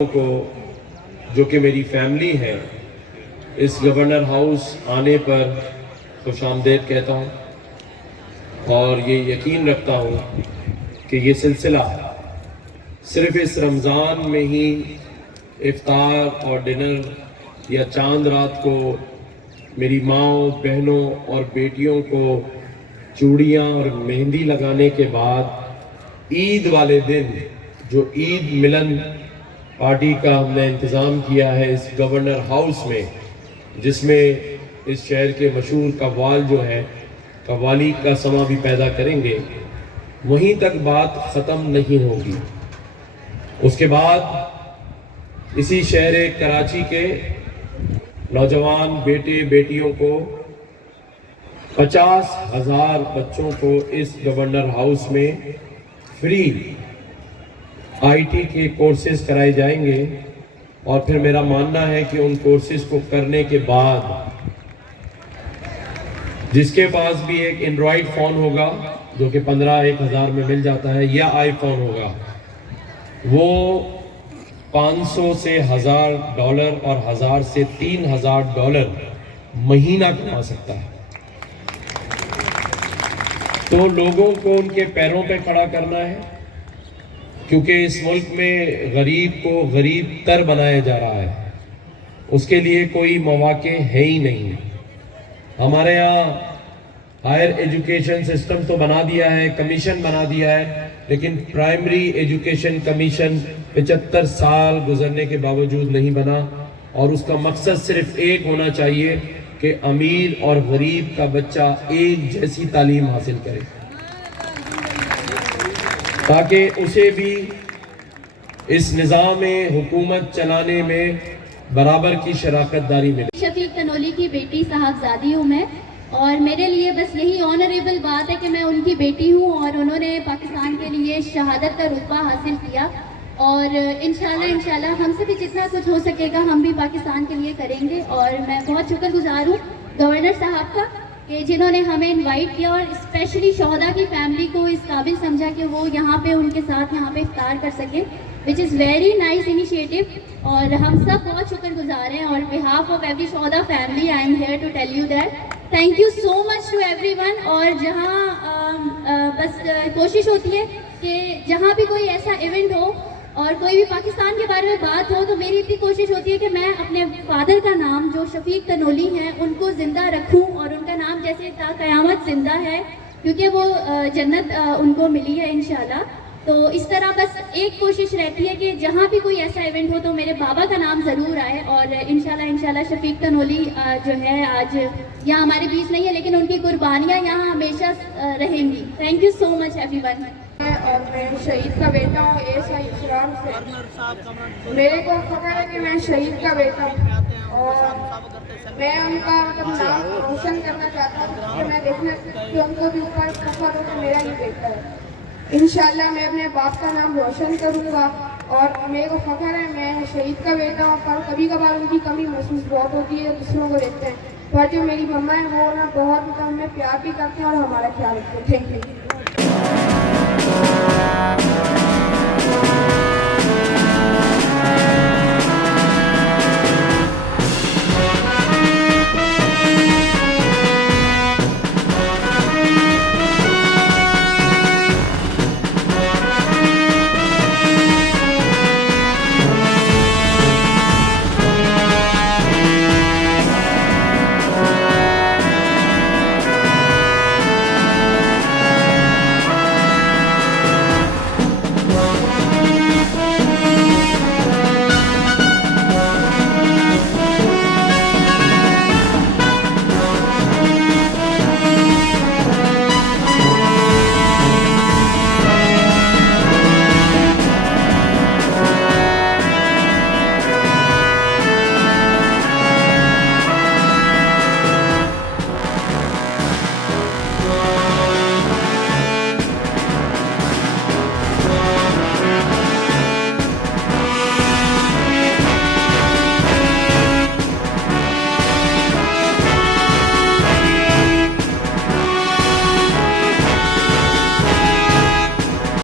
کو جو کہ میری فیملی ہے اس گورنر ہاؤس آنے پر خوش آمدید کہتا ہوں اور یہ یقین رکھتا ہوں کہ یہ سلسلہ صرف اس رمضان میں ہی افطار اور ڈنر یا چاند رات کو میری ماؤں بہنوں اور بیٹیوں کو چوڑیاں اور مہندی لگانے کے بعد عید والے دن جو عید ملن پارٹی کا ہم نے انتظام کیا ہے اس گورنر ہاؤس میں، جس میں اس شہر کے مشہور قوال جو ہیں قوالی کا سما بھی پیدا کریں گے، وہیں تک بات ختم نہیں ہوگی۔ اس کے بعد اسی شہر کراچی کے نوجوان بیٹے بیٹیوں کو 50,000 بچوں کو اس گورنر ہاؤس میں فری آئی ٹی کے کورسز کرائے جائیں گے، اور پھر میرا ماننا ہے کہ ان کورسز کو کرنے کے بعد جس کے پاس بھی ایک اینڈرائیڈ فون ہوگا جو کہ 15,000 میں مل جاتا ہے، یا آئی فون ہوگا، وہ 500 سے $1,000 اور 1,000 سے $3,000 مہینہ کما سکتا ہے۔ تو لوگوں کو ان کے پیروں پہ کھڑا کرنا ہے، کیونکہ اس ملک میں غریب کو غریب تر بنایا جا رہا ہے، اس کے لیے کوئی مواقع ہے ہی نہیں۔ ہمارے ہاں ہائر ایجوکیشن سسٹم تو بنا دیا ہے، کمیشن بنا دیا ہے، لیکن پرائمری ایجوکیشن کمیشن 75 سال گزرنے کے باوجود نہیں بنا، اور اس کا مقصد صرف ایک ہونا چاہیے کہ امیر اور غریب کا بچہ ایک جیسی تعلیم حاصل کرے، تاکہ اسے بھی اس نظام حکومت چلانے میں برابر کی شراکت داری ملے۔ شفیق تنولی کی بیٹی صاحبزادی ہوں میں، اور میرے لیے بس یہی آنریبل بات ہے کہ میں ان کی بیٹی ہوں اور انہوں نے پاکستان کے لیے شہادت کا رتبہ حاصل کیا، اور انشاءاللہ ہم سے بھی جتنا کچھ ہو سکے گا ہم بھی پاکستان کے لیے کریں گے۔ اور میں بہت شکر گزار ہوں گورنر صاحب کا کہ جنہوں نے ہمیں انوائٹ کیا، اور اسپیشلی شہداء کی فیملی کو اس قابل سمجھا کہ وہ یہاں پہ ان کے ساتھ یہاں پہ افطار کر سکیں، which is very nice initiative، اور ہم سب بہت شکر گزار ہیں۔ اور behalf of every شہداء family I am here to tell you that thank you so much to everyone۔ اور جہاں بس کوشش ہوتی ہے کہ جہاں بھی کوئی ایسا ایونٹ ہو اور کوئی بھی پاکستان کے بارے میں بات ہو، تو میری اتنی کوشش ہوتی ہے کہ میں اپنے فادر کا نام جو شفیق تنولی ہیں ان کو زندہ رکھوں، اور ان کا نام جیسے تا قیامت زندہ ہے، کیونکہ وہ جنت ان کو ملی ہے انشاءاللہ۔ تو اس طرح بس ایک کوشش رہتی ہے کہ جہاں بھی کوئی ایسا ایونٹ ہو تو میرے بابا کا نام ضرور آئے، اور انشاءاللہ شفیق تنولی جو ہے آج یہاں ہمارے بیچ نہیں ہے، لیکن ان کی قربانیاں یہاں ہمیشہ رہیں گی۔ Thank you so much every one. اور میں شہید کا بیٹا ہوں ایسا اسرار سے، میرے کو فخر ہے کہ میں شہید کا بیٹا ہوں، اور میں ان کا نام روشن کرنا چاہتا ہوں کہ میں دیکھنا کہ ان کو بھی اوپر فخر ہو کہ میرا ہی بیٹا ہے۔ انشاءاللہ میں اپنے باپ کا نام روشن کروں گا، اور میرے کو فخر ہے میں شہید کا بیٹا ہوں، پر کبھی کبھار ان کی کمی محسوس بہت ہوتی ہے دوسروں کو دیکھتے ہیں، پر جو میری مما ہے وہ نا بہت ہمیں پیار بھی کرتے ہیں اور ہمارا خیال رکھتے ہیں۔ Thank you.